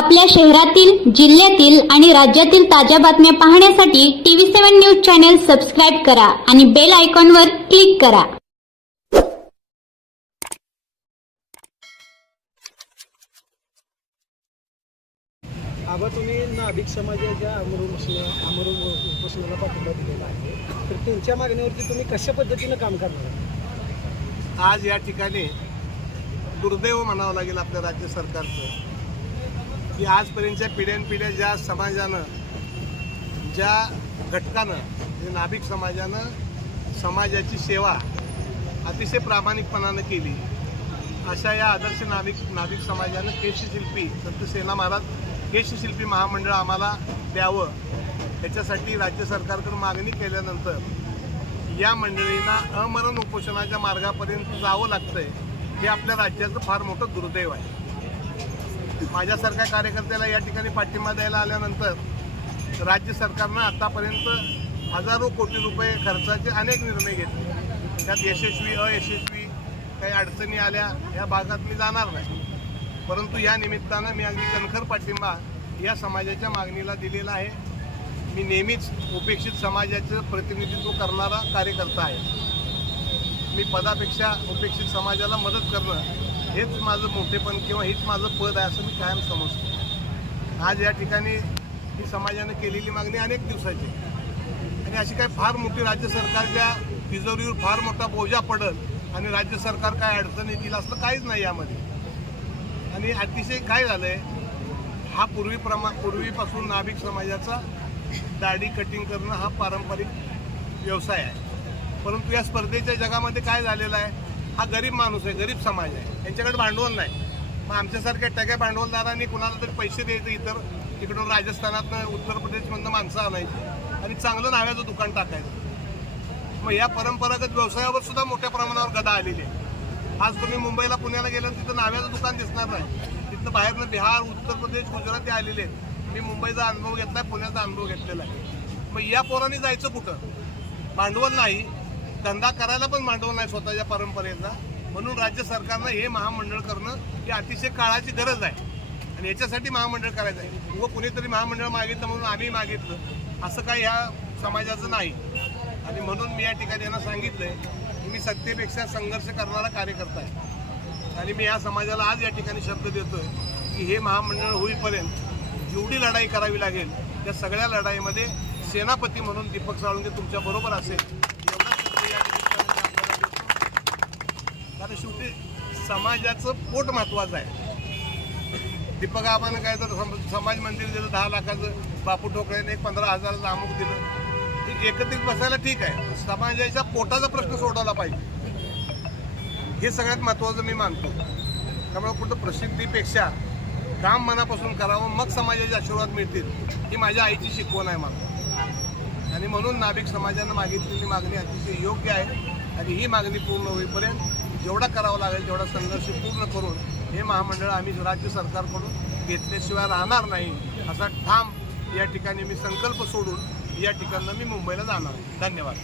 आपल्या शहरातील जिल्ह्यातील आणि राज्यातील ताज्या बातम्या पाहण्यासाठी TV seven news channel subscribe करा आणि बेल आयकॉनवर क्लिक करा. आबा तुम्ही नाभिक समाजाच्या अमरू अमरू उपोषणाला पाठिंबा दिलेला आहे. तर त्यांच्या मागणीवरती तुम्ही कशा पद्धतीनं काम करणार? आज या ठिकाणी दुर्दैव म्हणावं लागेल आपल्या राज्य सरकारचं. की आजपर्यंतच्या पिढ्यानपिढ्या ज्या समाजानं ज्या घटकानं म्हणजे नाभिक समाजानं समाजाची सेवा अतिशय प्रामाणिकपणानं केली अशा या आदर्श नाविक नाभिक समाजानं केशशिल्पी संत सेना महाराज केशशिल्पी महामंडळ आम्हाला द्यावं याच्यासाठी राज्य सरकारकडून मागणी केल्यानंतर या मंडळींना अमरण उपोषणाच्या मार्गापर्यंत जावं लागतंय हे आपल्या राज्याचं फार मोठं दुर्दैव आहे. माझ्यासारख्या कार्यकर्त्याला या ठिकाणी पाठिंबा द्यायला आल्यानंतर राज्य सरकारनं आतापर्यंत हजारो कोटी रुपये खर्चाचे अनेक निर्णय घेतले. त्यात यशस्वी अयशस्वी काही अडचणी आल्या या भागात मी जाणार नाही. परंतु या निमित्तानं मी अगदी कणखर पाठिंबा या समाजाच्या मागणीला दिलेला आहे. मी नेहमीच उपेक्षित समाजाचं प्रतिनिधित्व करणारा कार्यकर्ता आहे. मी पदापेक्षा उपेक्षित समाजाला मदत करणं हेच माझं मोठेपण किंवा हेच माझं पद आहे असं मी कायम समजतो. आज या ठिकाणी ही समाजाने केलेली मागणी अनेक दिवसाची आणि अशी काय फार मोठी राज्य सरकारच्या तिजोरीवर फार मोठा बोजा पडत आणि राज्य सरकार काय अडचणी येतील असलं काहीच नाही यामध्ये. आणि अतिशय काय झालंय हा पूर्वी प्रमा पूर्वीपासून नाभिक समाजाचा दाढी कटिंग करणं हा पारंपरिक व्यवसाय आहे. परंतु या स्पर्धेच्या जगामध्ये काय झालेलं आहे हा गरीब माणूस आहे गरीब समाज आहे. यांच्याकडे भांडवल नाही. मग आमच्यासारख्या टक्या भांडवलदारांनी कुणाला तरी पैसे द्यायचे इतर तिकडून राजस्थानातनं उत्तर प्रदेशमधनं माणसं आणायची आणि चांगलं नाव्याचं दुकान टाकायचं. मग या परंपरागत व्यवसायावर सुद्धा मोठ्या प्रमाणावर गदा आलेली आहे. आज तुम्ही मुंबईला पुण्याला गेल्यावर तिथं नाव्याचं दुकान दिसणार नाही. तिथं बाहेरनं बिहार उत्तर प्रदेश गुजरात हे आलेले आहेत. मी मुंबईचा अनुभव घेतला पुण्याचा अनुभव घेतलेला आहे. मग या पोरांनी जायचं कुठं? भांडवल नाही. धंदा करायला पण भांडवल नाही स्वतःच्या परंपरेचा. म्हणून राज्य सरकारनं हे महामंडळ करणं ही अतिशय काळाची गरज आहे. आणि याच्यासाठी महामंडळ करायचं आहे. व कुणीतरी महामंडळ मागितलं म्हणून आम्ही मागितलं. असं काही ह्या समाजाचं नाही. आणि म्हणून मी या ठिकाणी यांना सांगितलंय की मी सत्तेपेक्षा संघर्ष करणारा कार्यकर्ता आहे. आणि मी या समाजाला आज या ठिकाणी शब्द देतोय की हे महामंडळ होईपर्यंत जेवढी लढाई करावी लागेल त्या सगळ्या लढाईमध्ये सेनापती म्हणून दीपक साळुंके तुमच्या बरोबर असेल एवढा शब्द या निमित्ताने मी आपल्याला देतो. कारण शेवटी समाजाचं पोट महत्वाचं आहे. दीपक आबानं काय तर सम- समाज मंदिर दिलं दहा लाखाचं बापू ठोकळ्याने एक पंधरा हजाराचं अमुक दिलं. ते एकत्रित बसायला ठीक आहे. समाजाच्या पोटाचा प्रश्न सोडवला पाहिजे. हे सगळ्यात महत्त्वाचं मी मानतो. त्यामुळे कुठं प्रसिद्धीपेक्षा काम मनापासून करावं मग समाजाचे आशीर्वाद मिळतील ही माझ्या आईची शिकवण आहे मला. आणि म्हणून नाभिक समाजानं मागितलेली मागणी अतिशय योग्य आहे. आणि ही मागणी पूर्ण होईपर्यंत जेवढा करावा लागेल तेवढा संघर्ष पूर्ण करून हे महामंडळ आम्ही राज्य सरकारकडून घेतल्याशिवाय राहणार नाही असा ठाम या ठिकाणी मी संकल्प सोडून या ठिकाणी मी मुंबईला जाणार आहे. धन्यवाद.